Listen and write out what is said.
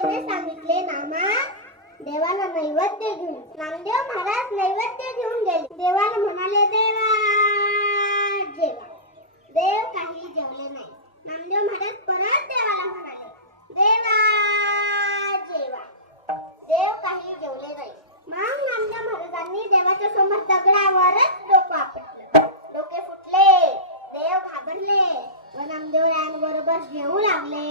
आईने सांगितले, नामा देवाला नैवेद्य घेऊन. नामदेव महाराज नैवेद्य घेऊन गेले. देवाला म्हणाले, देवा जेवा. देव काही जेवले नाही. नामदेव महाराज परत देवाला म्हणाले, देवा जेवा. देव काही जेवले नाही. मग नामदेव महाराजांनी देवाच्या समोर दगडावरच डोकं आपटलं. डोके फुटले. देव घाबरले व नामदेवरायांबरोबर जेवू लागले.